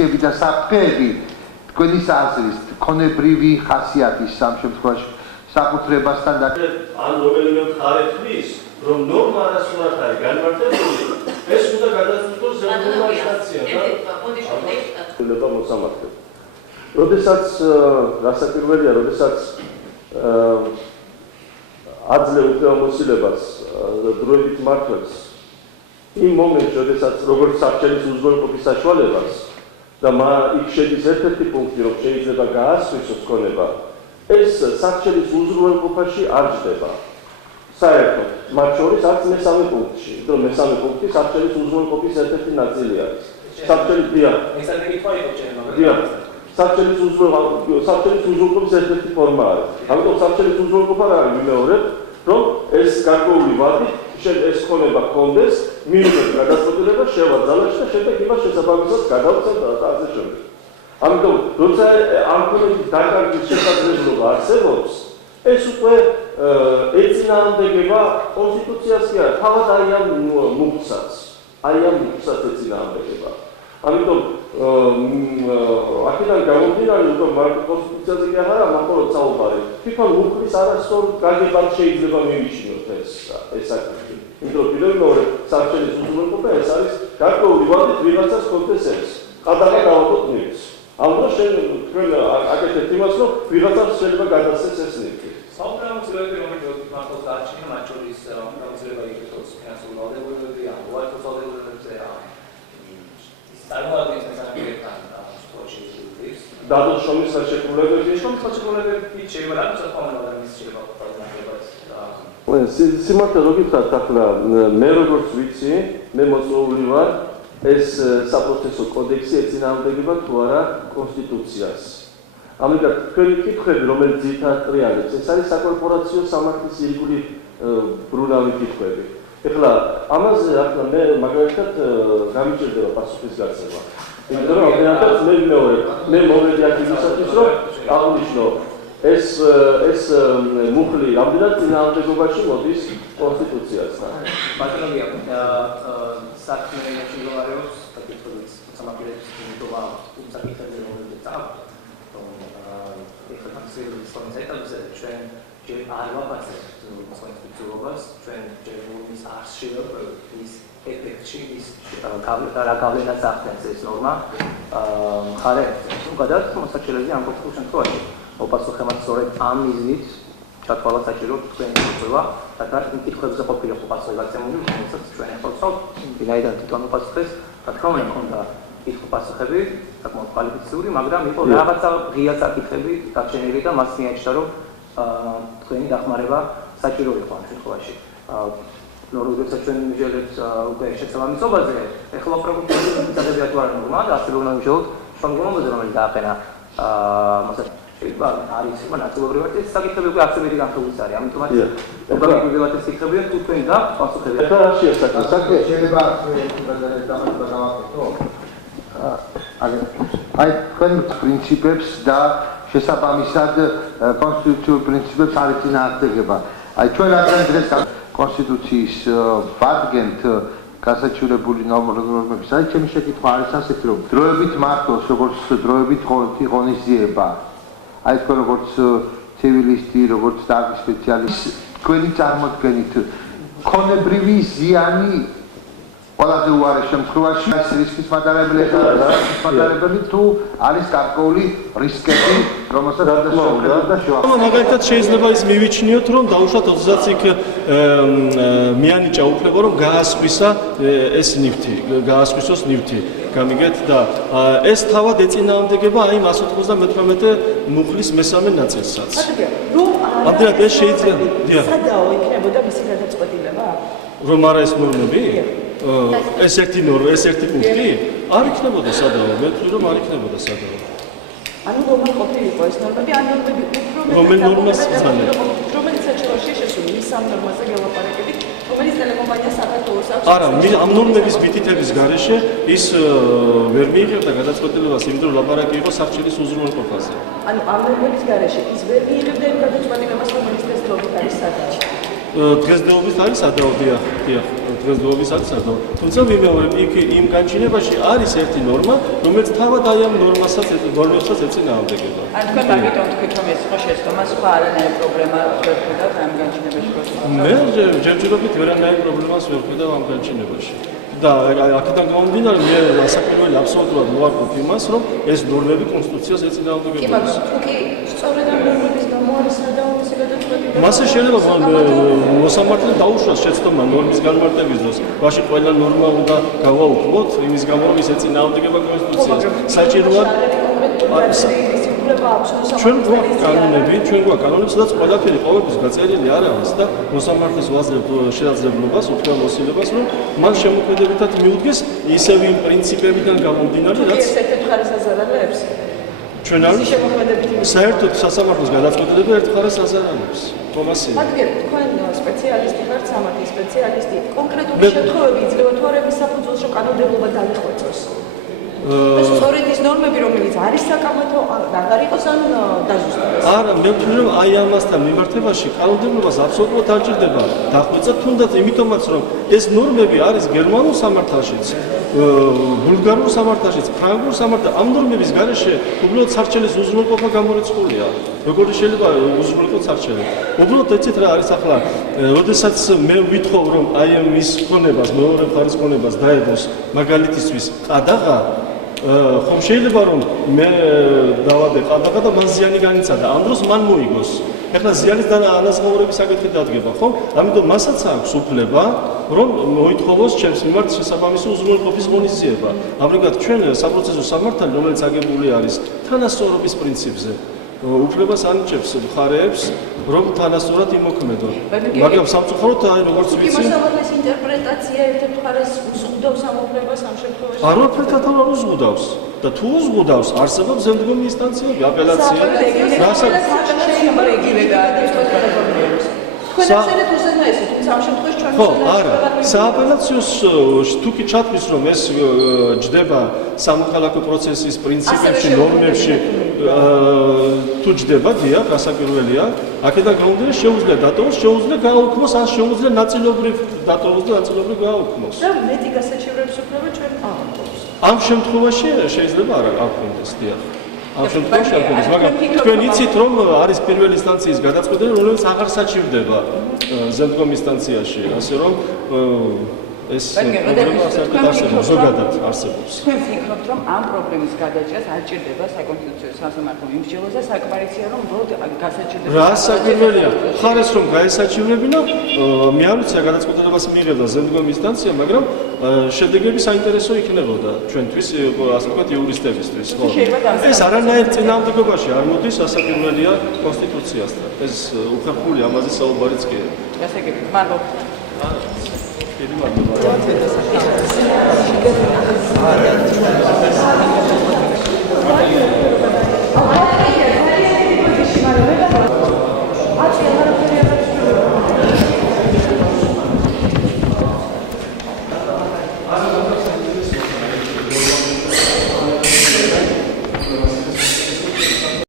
რისკები და საფრთხეები თქვენი აზრით ქონებრივი ხასიათის სამ შემთხვევაში საკუთრებასთან და ან რომელიმე მხარე თვლის რომ ნორმა არასრულად არის განმარტებული ეს უნდა გადაწყვეტოს ზემოქმედი სტაცია და მოსამართლე. როდესაც გასაკვირველია, როდესაც აძლევ უფლებამოსილებას დროებით მართლებს იმ მომენტში, როდესაც როგორც საბჭოების უზრუნველყოფის საშუალებას და იქ შედის ერთ-ერთი პუნქტი, რომ შეიძლება გაასხვისოს ქონება, ეს საბჭოების უზრუნველყოფაში არ ჯდება. საერთოდ, მათ შორის არც მესამე პუნქტში, რომ მესამე პუნქტი საბჭოების უზრუნველყოფის ერთ-ერთი ნაწილი არის. საბჭოების საბჭოების უზრუნველყოფის ერთ-ერთი ფორმა არის. ამიტომ საბჭოების უზრუნველყოფა რა არის ვიმეორებ, რომ ეს გარკვეული ვადით ეს ქონება გქონდეს, მიიღოს გადაწყვეტილება, შევაძალოს და შემდეგ იმას შესაბამისად გადავცემ და ასე შემდეგ. ამიტომ, როცა ამ ქონების დაკარგვის შესაძლებლობა არსებობს, ეს უკვე ეწინააღმდეგება კონსტიტუციას კი არა, თავად აი ამ მუხტსაც ეწინააღმდეგება. ამიტომ აქედან გამომდინარე, უკვე მარტო კონსტიტუციაზე კი არა, მხოლოდ საუბარი. თვითონ მუხტის არასწორ გაგებად შეიძლება მივიჩინოთ ეს საკითხი. იმიტომ რომ პირველი საბჭოების უზრუნველყოფა ეს არის გარკვეული ვადით ვიღაცას კონდეს ეს. ყადაღა დავადოთ ნივთს. ამ დროს თქვენ აკეთებთ იმას, რომ ვიღაცას შეიძლება გადასცეს ეს ნივთი. საუბრობთ რომელიც მართლაც არჩენა მათ შორის გამძლეობა იქნებს ფინანსური ვალდებულებები, ან უარყოფითი ვალდებულებებზე წარმოადგენს მესამეებთან სკოლაში ის დადოს შრომის საშეკრულებები, შრომის საშეკრულებები შეიძლება რამაც თქმა უნდა ის შეიძლება სიმართლე რო გითხრათ ახლა მე როგორც ვიცი, მე მოწვეული ვარ ეს საპროცესო კოდექსი ეწინააღმდეგება თუ არა კონსტიტუციას. ამიტომ თქვენი კითხვები, რომელიც ძირითადად ტრიალებს, ეს არის საკორპორაციო სამართლის ირგვლივ ბრუნავი კითხვები. ეხლა ამაზე ახლა მე მაგალითად გამიჭირდება პასუხის გაცემა. იმიტომ რომ ამიტომაც მე მოვედი აქ იმისათვის, რომ აღნიშნო ეს მუხლი რამდენად წინააღმდეგობაში მოდის კონსტიტუციასთან. ბატონია, საქმე მიმდინარეობს საკითხების სამართლების მიტოვა საკითხებზე რომელიც აქვს. ეხლა ამ ეტაპზე ჩვენ ჯერ არ ვაფასებთ კონსტიტუციას, ჩვენ ჯერ ის არ შევაკვირდით ის ეფექტში ის რა გავლენას ახდენს ეს ნორმა. მხარე უკადად მოსაჩერებელი ამ კონკრეტულ შემთხვევაში ოპასუხებად სწორედ ამ მიზნით ჩათვალა საჭირო თქვენი მოწვევა, რადგან იმ კითხვებზე ყოფილიყო პასუხი გაცემული, რომელსაც ჩვენ ახალწავთ, ვინაიდან თვითონ უპასუხეს, რა თქმა უნდა, ჰქონდა კითხვა-პასუხები, საკმაოდ კვალიფიციური, მაგრამ იყო რაღაცა ღია საკითხები დარჩენილი და მას მიაჩნდა, რომ თქვენი დახმარება საჭირო იყო ამ შემთხვევაში. როდესაც ჩვენ მივიძებთ უკვე შესაბამისობაზე, ეხლა ვაპრობთ მიწადები აქტუალური ნორმა და ასევე უნდა ვიმუშაოთ შემდგომობაზე, რომელიც დააყენა არის ნაწილობრივად ეს საკითხები უკვე აქცენტი განხილვის არის. ამიტომაც უბრალოდ ეს საკითხებია თუ თქვენ და პასუხები. ეხლა რა შეიძლება საკითხი შეიძლება დამატება გავაკეთო. აი თქვენ პრინციპებს და შესაბამისად კონსტიტუციურ პრინციპებს არ ეწინააღმდეგება. აი ჩვენ რადგან დღეს კონსტიტუციის ვადგენთ გასაჩივრებული ნორმების, აი ჩემი შეკითხვა არის ასეთი, რომ დროებით მართოს, როგორც დროებით ღონისძიება. აი თქვენ როგორც ცივილისტი, როგორც დარგი სპეციალისტი, თქვენი წარმოდგენით ქონებრივი ზიანი ყველაზე უარეს შემთხვევაში ეს რისკის მატარებელი თუ არის გარკვეული რისკები, რომელსაც მაგალითად შეიძლება ის მივიჩნიოთ, რომ დაუშვათ 30 იქ მიანიჭა უფლება, რომ გაასხვისა ეს ნივთი, გაასხვისოს ნივთი. გამიგეთ და ეს თავად ეწინააღმდეგება აი 198 მუხლის მესამე ნაწილსაც. ამდენად ეს შეიძლება სადაო იქნებოდა მისი გადაწყვეტილება? რომ არა ეს ნორმები? ეს ერთი პუნქტი? არ იქნებოდა სადაო, მე ვთვლი რომ არ იქნებოდა სადაო. ანუ რომ ყოფილიყო ეს ნორმები, ან ნორმები რომელი ნორმას იცანე? რომელიც საჭიროა შესული ის ამ ნორმაზე გელაპარაკებით, რომელიც ტელეკომპანია საქართველოს აქვს. არა, ამ ნორმების მითითების გარეშე ის ვერ მიიღებდა გადაწყვეტილებას, იმიტომ რომ ლაპარაკი იყო საბჭოების უზრუნველყოფაზე. ანუ ამ ნორმების გარეშე ის ვერ მიიღებდა იმ გადაწყვეტილებას, რომელიც დღესდღეობით არის სადაო. დღესდღეობით არის სადავდია, დღესდღეობით არის სადავ. თუმცა ვიმეორებ, იქ იმ განჩინებაში არის ერთი ნორმა, რომელიც თავად აი ამ ნორმასაც ეწინააღმდეგება. ან თქვენ მაგიტომ თქვით, რომ ეს იყო შეცდომა, სხვა არანაირი პრობლემა ვერ ხედავთ ამ განჩინებაში პროცესში? მე ჯერჯერობით ვერანაირ პრობლემას ვერ ხედავ ამ განჩინებაში. და აქედან გამომდინარე, მე საკუთრებული აბსოლუტურად მოარყოფ იმას, რომ ეს ნორმები კონსტიტუციას ეწინააღმდეგებოდა. კი, მაგრამ თუკი სწორედ ამ ნორმების გამო არის სადავო გადაწყვეტილება. მასე შეიძლება მოსამართლე დაუშვას შეცდომა ნორმის განმარტების დროს. მაშინ ყველა ნორმა უნდა გავაუქმოთ იმის გამო, რომ ის ეწინააღმდეგება კონსტიტუციას. საჭიროა ჩვენ გვაქვს კანონები, სადაც ყველაფერი ყოველთვის გაწერილი არ არის და მოსამართლეს ვაძლევთ შესაძლებლობას, უფლებამოსილებას, რომ მან შემოქმედებითად მიუდგეს ისევ იმ პრინციპებიდან გამომდინარე, რაც ერთ მხარეს აზარალებს. ჩვენ არ საერთოდ სასამართლოს გადაწყვეტილება ერთ მხარეს აზარალებს. მაგერ თქვენ სპეციალისტი ხართ, სამართლის სპეციალისტი, კონკრეტული შემთხვევები იძლევა თუ არა მის საფუძველს, რომ კანონმდებლობა დაიხვეწოს. სწორედ ის ნორმები, რომელიც არის საკამათო, აღარ იყოს ან დაზუსტებას. არა, მე ვთვლი, რომ აი ამასთან მიმართებაში კანონმდებლობას აბსოლუტურად არ ჭირდება დახვეწა, თუნდაც იმიტომაც, რომ ეს ნორმები არის გერმანულ სამართალშიც, ბულგარულ სამართალშიც, ფრანგულ სამართალშიც, ამ ნორმების გარეშე უბრალოდ სარჩელის უზრუნველყოფა გამორიცხულია. როგორი შეიძლება უზრუნველყოთ სარჩელი? უბრალოდ ეცეთ რა არის ახლა, როდესაც მე ვითხოვ, რომ აი მის ქონებას, მეორე მხარის ქონებას დაედოს მაგალითისთვის ყადაღა, ხომ შეიძლება რომ მე დავადე ყადაღა და მან ზიანი განიცადა, ამ დროს მან მოიგოს. ეხლა ზიანის ანაზღაურების საკითხი დადგება, ხო? ამიტომ მასაც აქვს უფლება, რომ მოითხოვოს ჩემს მიმართ შესაბამისი უზრუნველყოფის ღონისძიება. ამრიგად ჩვენ საპროცესო სამართალი, რომელიც აგებული არის თანასწორობის პრინციპზე, უფლებას ანიჭებს მხარეებს, რომ თანასწორად იმოქმედონ. მაგრამ სამწუხაროდ აი როგორც ვიცი, იმასავლის ინტერპრეტაცია ერთ მხარეს უზღუდავს ამ უფლებას ამ შემთხვევაში. არაფერთან არ უზღუდავს. და თუ უზღუდავს, არსებობს ზემდგომი ინსტანციები, აპელაცია. რასაც შეიძლება იგივე გააკეთოს რეფორმებს. თქვენ ახსენეთ უზენაესი, თუმცა ამ შემთხვევაში ჩვენ ხო, არა. სააპელაციოს თუ კი ჩათვლის, რომ ეს ჯდება სამოქალაქო პროცესის პრინციპებში, ნორმებში, თუ ჯდება, დიახ, გასაკვირველია. აქედან გამომდინარე, შეუძლია დატოვოს, შეუძლია გააუქმოს, ან შეუძლია ნაწილობრივ დატოვოს და ნაწილობრივ გააუქმოს. და მეტი გასაჩივრების უფლება ჩვენ აღვნიშნავთ. ამ შემთხვევაში შეიძლება არ აქვთ, დიახ. ამ შემთხვევაში არ აქვს, მაგრამ თქვენ იცით, რომ არის პირველი ინსტანციის გადაწყვეტილება, რომელიც აღარ საჩივრდება ზემდგომ ინსტანციაში, ასე რომ ეს პრობლემა ზოგადად არსებობს. თქვენ ფიქრობთ, რომ ამ პრობლემის გადაჭრას არ ჭირდება საკონსტიტუციო სასამართლო მიმსჯელოზე, საკმარისია, რომ უბრალოდ გასაჩივრდება. რა საკმარისია? ხარეს რომ გაესაჩივრებინა, მე არ ვიცი, გადაწყვეტილებას მიიღებდა ზემდგომ ინსტანცია, მაგრამ შედეგები საინტერესო იქნებოდა ჩვენთვის, ასე ვთქვათ, იურისტებისთვის, ხო? ეს არანაირ წინააღმდეგობაში არ მოდის, სასაკირველია კონსტიტუციასთან. ეს უხერხული ამაზე საუბარიც კი არა. გასაგებია, მადლობა. დიდი მადლობა.